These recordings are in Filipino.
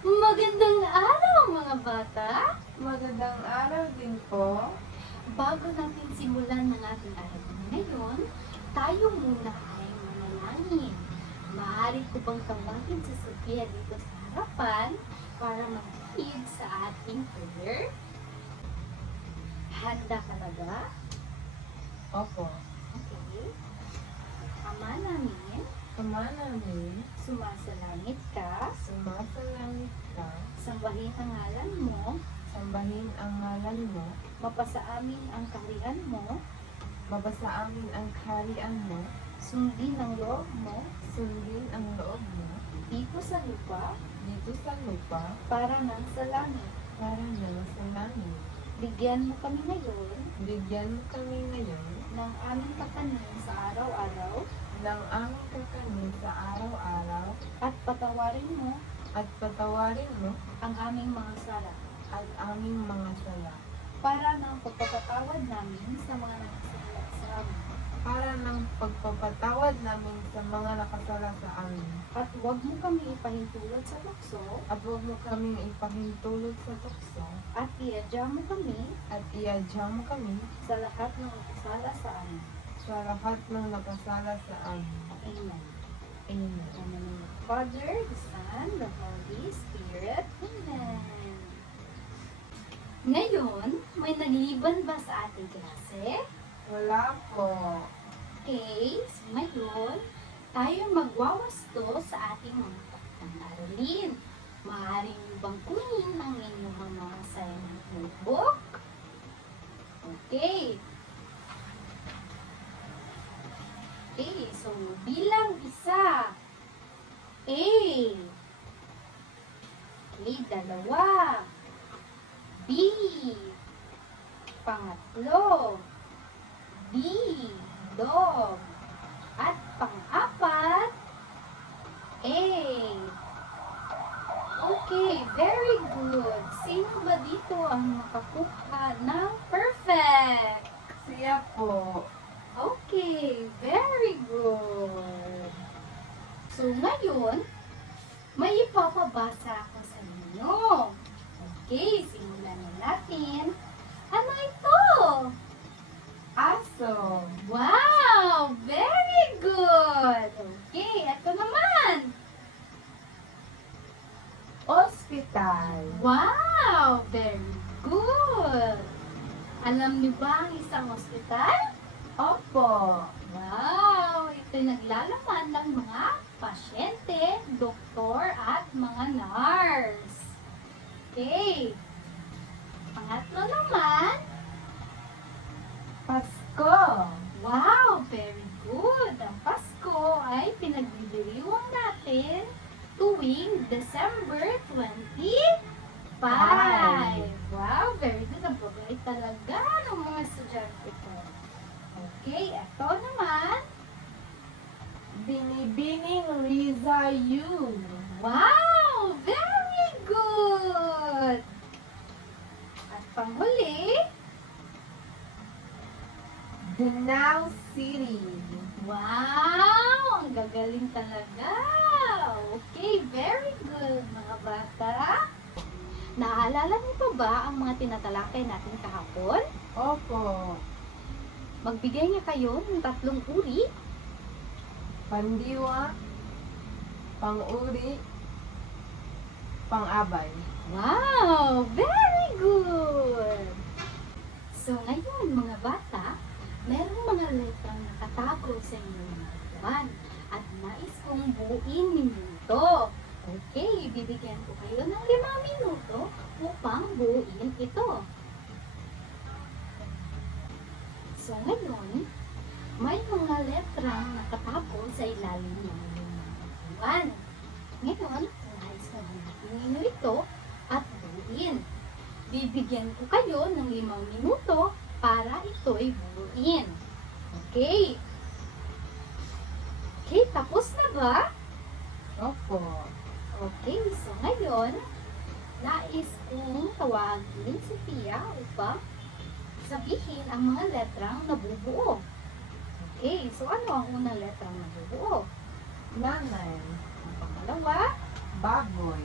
Magandang araw mga bata! Magandang araw din po. Bago natin simulan ng ating araw ngayon, tayo muna ay manalangin. Maaari ko bang tawagin si Sofia dito sa harapan para mag-lead sa ating prayer? Handa ka na ba? Opo. Okay. Ama namin, Ama namin, sumasalangit ka, sumasalangit ka, sambahin ang ngalan mo, sambahin ang ngalan mo, mapasa amin ang kaharian mo, mabasa amin ang kaharian mo, sundin ang loob mo, sundin ang loob mo, dito sa lupa, dito sa lupa, para nang sa langit. para nang sa langit. Bigyan mo kami ngayon Bigyan mo kami ngayon ng aming kakanin sa araw-araw ng aming kakanin sa araw-araw at patawarin mo at patawarin mo ang aming mga sala at aming mga sala para ng pagpapatawad namin sa mga nakasala sa amin. para ng pagpapatawad namin sa mga nakasala sa amin. At huwag mo kami ipahintulot sa tukso At huwag mo kaming ipahintulot sa tukso at iadya mo kami at iadya mo kami sa lahat ng nakasala sa amin. sa lahat ng nakasala sa amin. Amen. Amen. In the name of the Father, the Son, the Holy Spirit. Amen. Ngayon, may nagliban ba sa ating klase? Wala po. Okay, so ngayon, tayo magwawasto sa ating mga aralin. Maaari niyo bang kunin ang inyong mga assignment notebook? Okay. Okay, so bilang isa. A. Okay, dalawa. B. Pangatlo. D. Dog. At pang-apat, A. Okay, very good. Sino ba dito ang makakuha ng perfect? Siya po. Okay, very good. So ngayon, may ipapabasa ako sa inyo. Okay, simulan na natin. Ano ito? Aso. Wow! Very good! Okay, ito naman. Hospital. Wow! Very good! Alam niyo ba ang isang ospital? Opo. Wow! Ito'y naglalaman ng mga pasyente, doktor, at mga nurse. Okay. Pangatlo naman. Pasko. Wow! Very good! Ang Pasko ay pinagliliwang natin tuwing December 25. Wow! Very good! Ang babait talaga ng mga estudyante ko. Okay, ito naman. Binibining Riza Yu. Wow! Very good! At panghuli, Danao City. wow! Ang gagaling talaga! Okay, very good mga bata. Naalala niyo pa ba ang mga tinatalakay natin kahapon? Opo. Magbigay niya kayo ng 3 uri. Pandiwa. Pang-uri. Pang-abay. Wow! Very good! So ngayon mga bata, merong mga letrang nakatago sa inyong mga buwan at nais kong buuin ninyo ito. Okay, bibigyan ko kayo ng 5 minuto upang buuin ito. So ngayon, may mga letrang nakatago sa ilalim ng inyong mga buwan. Ngayon, nais kong buuin ninyo ito at buuin. Bibigyan ko kayo ng 5 minuto para ito'y buuin. Okay? Okay, tapos na ba? Opo. Okay, so ngayon, nais kong tawagin si Pia upang sabihin ang mga letrang nabubuo. Okay, so ano ang unang letrang nabubuo? Nanay. Ang pangalawa, Baboy.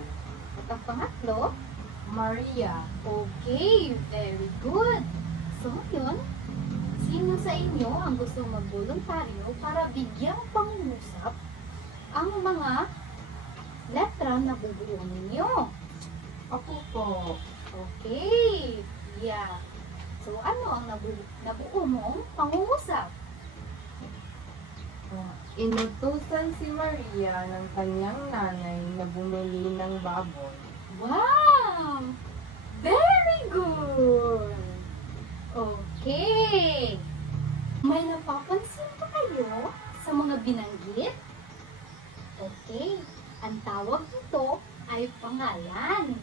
At ang pangatlo, Maria. okay, very good. So ngayon, sino sa inyo ang gusto magboluntaryo para bigyang pangungusap ang mga letra na bubuo ninyo? Ako po. Okay, yeah. So ano ang nabuo mong pangungusap? Inutusan si Maria ng kanyang nanay na bumili ng baboy. Wow! Very good! Okay! May napapansin ba kayo sa mga binanggit? Okay, ang tawag nito ay pangalan.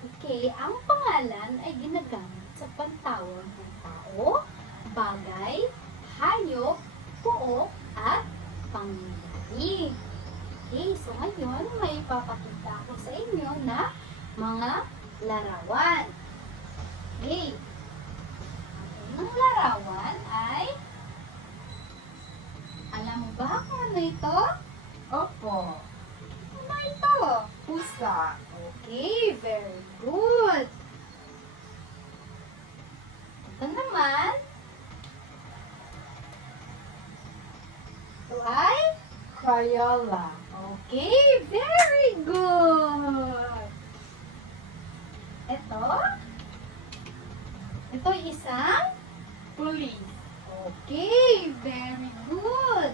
Okay, ang pangalan ay ginagamit sa pantawag ng tao, bagay, hayop, pook, at pangyayari. Okay, so ngayon may papakita ako sa inyo na mga larawan. Okay, ang unang larawan ay, alam mo ba kung ano ito? Opo. Ano ito? Pusa. Okay, very good. Ito naman, ito ay, Crayola. okay, very good. Ito isang, Police. okay, very good.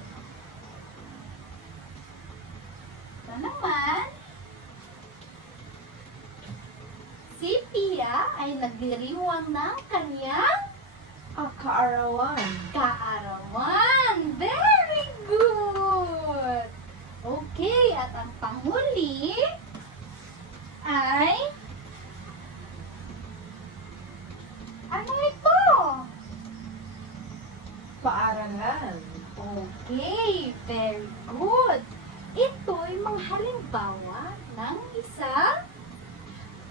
Ito naman, si Pia ay nagdiriwang ng kanyang Kaarawan. kaarawan. Very good. Okay, at ang panghuli ay, ano ito? Paaralan. Okay, very good. Ito'y mga halimbawa ng isang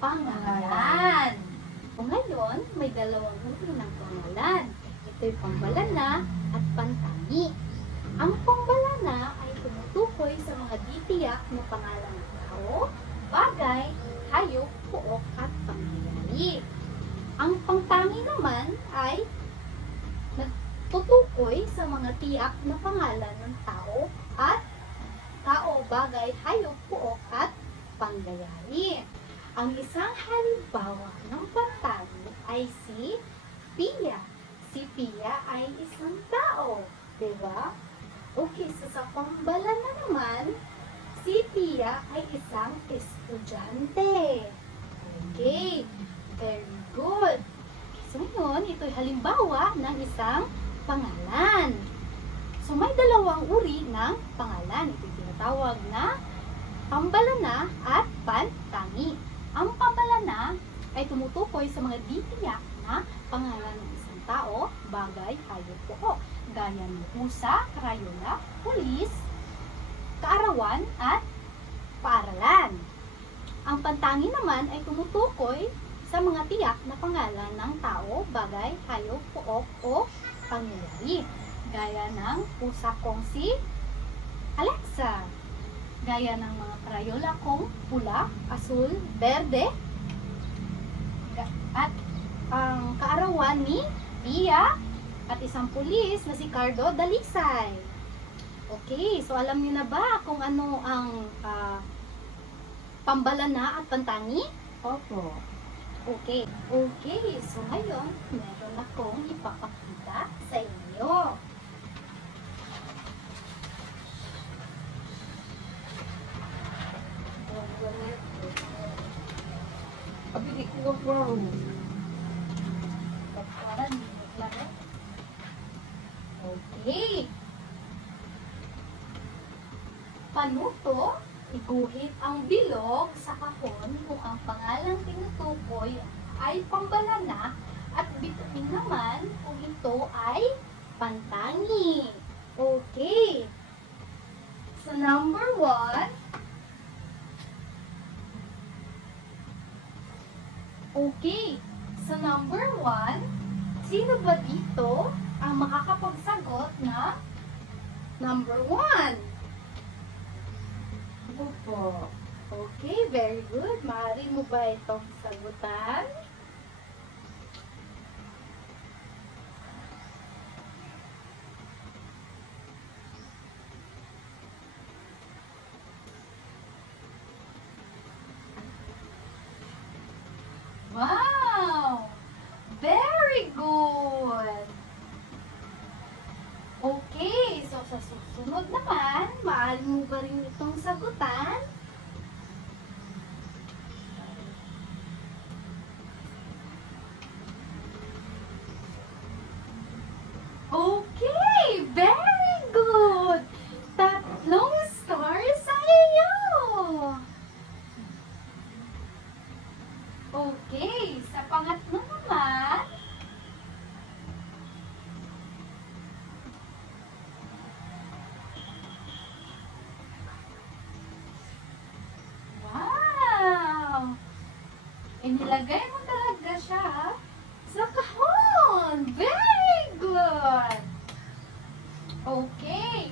pangalan. O ngayon, may dalawang uri ng pangalan. Ito'y pambalana at pantangi. Ang pambalana ay tumutukoy sa mga ditiyak na pangalan ng tao, bagay, hayop, pook, at pangyayari. Ang pangtangi naman ay nagtutukoy sa mga tiyak na pangalan ng tao, bagay, hayop, pook, at pangyayari. Ang isang halimbawa ng pantangi ay si Pia. Si Pia ay isang tao, diba? Okay, so sa pambalana naman, si Pia ay isang estudyante. Okay, very good. So ngayon, ito'y halimbawa ng isang pangalan. So may dalawang uri ng pangalan. Ito'y tinatawag na pambalana at pantangi. Ang pambalana ay tumutukoy sa mga ditiyak na pangalan ng isang tao, bagay, hayop, pook, gaya ng pusa, crayola, pulis, kaarawan, at paaralan. Ang pantangi naman ay tumutukoy sa mga tiyak na pangalan ng tao, bagay, hayop, pook, o pangyayari. Gaya ng pusa kong si Alexa. Gaya ng mga crayola kong pula, asul, berde, at ang kaarawan ni Pia, at isang pulis na si Cardo Dalisay. Okay, so alam niyo na ba kung ano ang pambalana at pantangi? Opo. Okay. Okay, so ngayon, meron akong ipapakita sa inyo. Abili ko po. Okay. Panuto, iguhit ang bilog sa kahon kung ang pangalang tinutukoy ay pambalana at bituin naman kung ito ay pantangi. Okay. So number 1. Okay. So number 1, sino ba dito ang makakapagsagot na number 1? Ako po. Okay, very good. Maaari mo ba itong sagutan? Wow! Very good! Okay, so sa susunod naman, maaari mo ba rin itong sagutan? Okay, very good! Tatlong stars sa iyo! Okay, sa pangatlo naman, wow! Inilagay mo talaga siya sa kahon! Very good! Okay,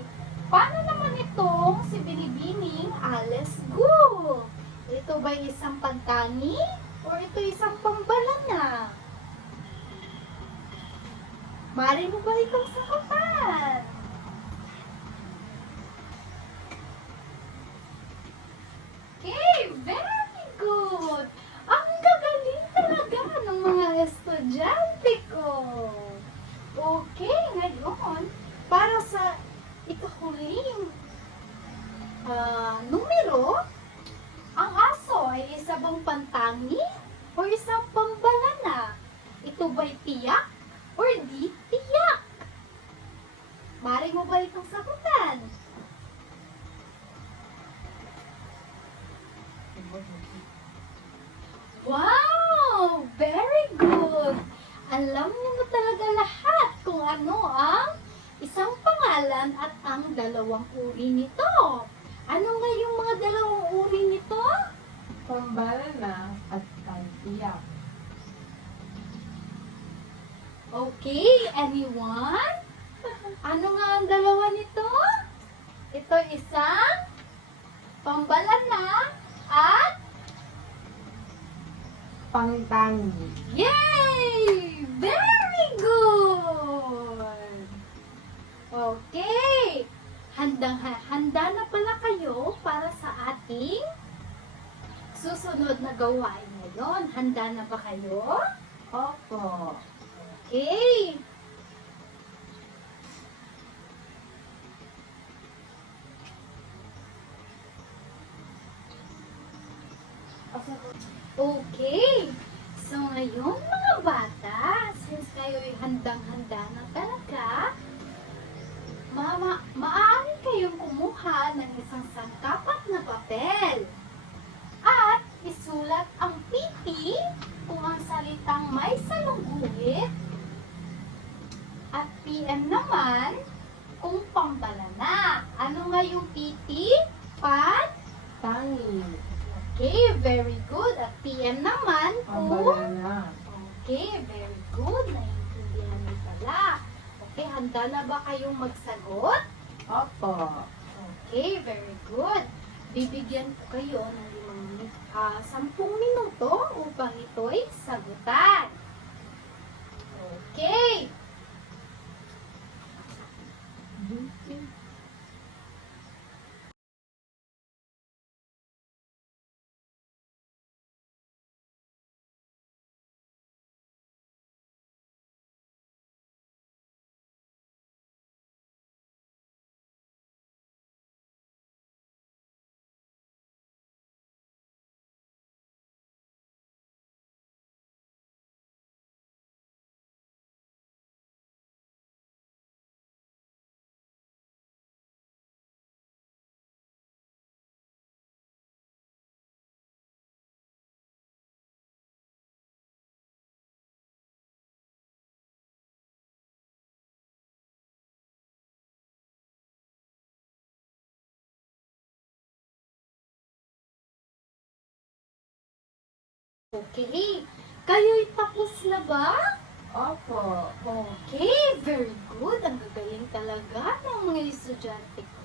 paano naman itong si Binibining Alice Gu? Ito ba isang pantani? O ito isang pambalana? Mari mo ba itong sagutan? Okay, very good! Ang gagaling talaga ng mga estudyante ko. Okay, ngayon, para sa ikahuling numero, ang aso ay isa bang pantangi o isang pambalana? Ito ba'y tiyak o di tiyak? Mari mo ba itong sagutan? Wow! Very good! Alam niyo na talaga lahat kung ano ang isang pangalan at ang dalawang uri nito. Ano nga yung mga dalawang uri nito? Pambalana at pantiyak. Okay, anyone? Ano nga ang dalawa nito? Ito isang pambalana at Pangtangi. yay! Very good! Okay, handa na pala kayo para sa ating susunod na gawain ngayon. Handa na ba kayo? Opo. Okay. Okay. So ngayon mga bata, since kayo'y handang-handa na talaga, maaari kayong kumuha ng isang sangkapat na papel at isulat ang PP kung ang salitang may salungguhit at PM naman kung pambalana. Ano nga yung PP? Tangi. Okay, very good. At PM naman kung... Pambalana. Okay, very good. Naiintindihan niyo pala. Okay, handa na ba kayong magsagot? Opo. Okay, very good. Bibigyan ko kayo ng 10 minuto upang ito'y sagutan. Okay. Okay. Kayo'y tapos na ba? Opo. Okay, very good. Ang gagaling talaga ng mga estudyante ko.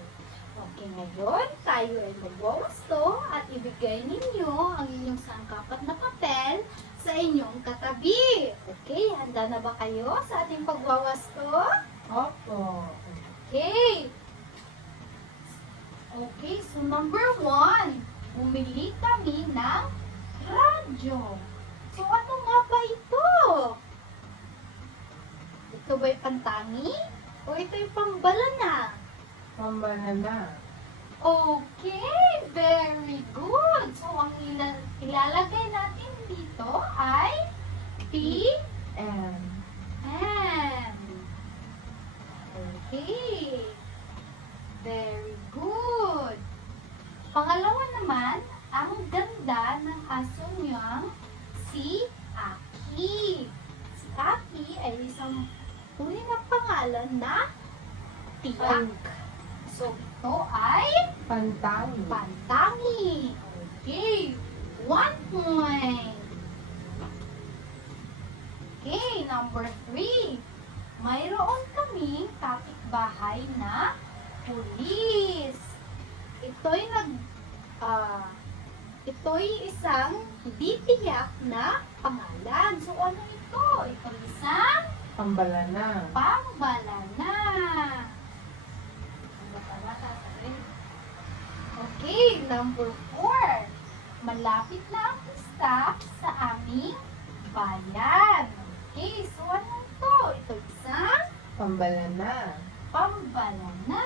Okay, ngayon tayo ay magwawasto at ibigay ninyo ang inyong sangkapat na papel sa inyong katabi. Okay, handa na ba kayo sa ating pagwawasto? Opo. Okay. Okay, so number 1, bumili kami ng radyo. So ano nga ba ito? Ito ba'y pantangi? O ito'y pambalana? Pambanana. Okay, very good. So, ang ilalagay natin dito ay P, And M. Okay. Very good. Pangalawa naman, ang ganda ng aso niyang si Aki. Si Aki ay isang uri ng pangalan na Tiyak. So, ito ay Pantangi. Pantangi. Okay. 1 point. Okay, number 3. Mayroon kaming kapitbahay na pulis. Ito'y isang hindi tiyak na pangalan. So, ano ito? Ito isang Pambalana. pambalana. Okay, number 4. Malapit na ang pista sa aming bayan. Okay, so ano ito? Ito isang Pambalana. pambalana.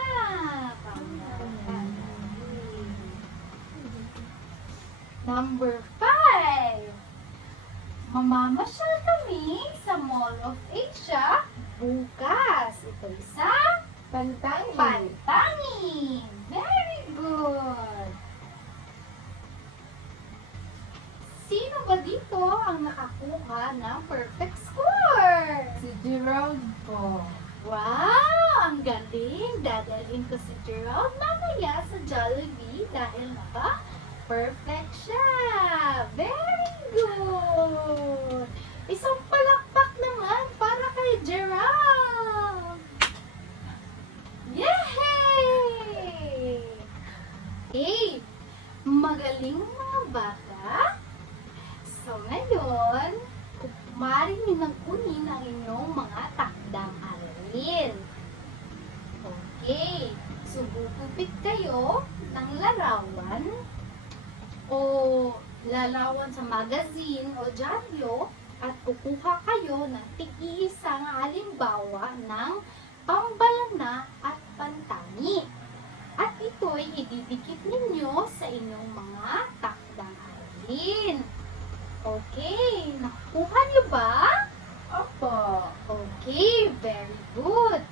Pambalana. Number 5. Mamamasyal kami sa Mall of Asia bukas. Ito isang Pantangi. Pantangi. Very good. Sino ba dito ang nakakuha ng perfect score? Si Gerald po. Wow! Ang galing! Dadalhin ko si Gerald mamaya sa Jollibee dahil perfect siya. Very good! Isang palakpak naman para kay Gerald! Yay! Okay, magaling mga bata. So ngayon, maaari nyo nang kunin ang inyong mga takdang aralin. Okay, so bubupit kayo ng larawan o larawan sa magazine o dyaryo at kukuha kayo ng tig-iisang halimbawa ng pambalana at pantangi. At ito'y ididikit ninyo sa inyong mga takdang aralin. Okay, nakuha niyo ba? Opo. Okay, very good.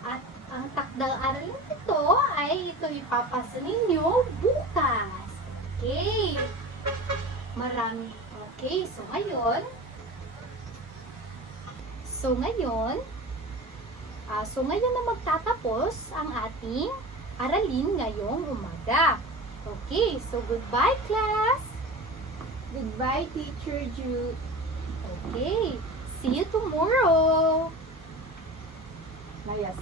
At ang takdang aralin ito ay ito ipapasa ninyo bukas. Okay. Marami. Okay, so ngayon na magtatapos ang ating aralin ngayong umaga. Okay, so goodbye class. Goodbye, Teacher Jude. Okay, see you tomorrow. Mayas.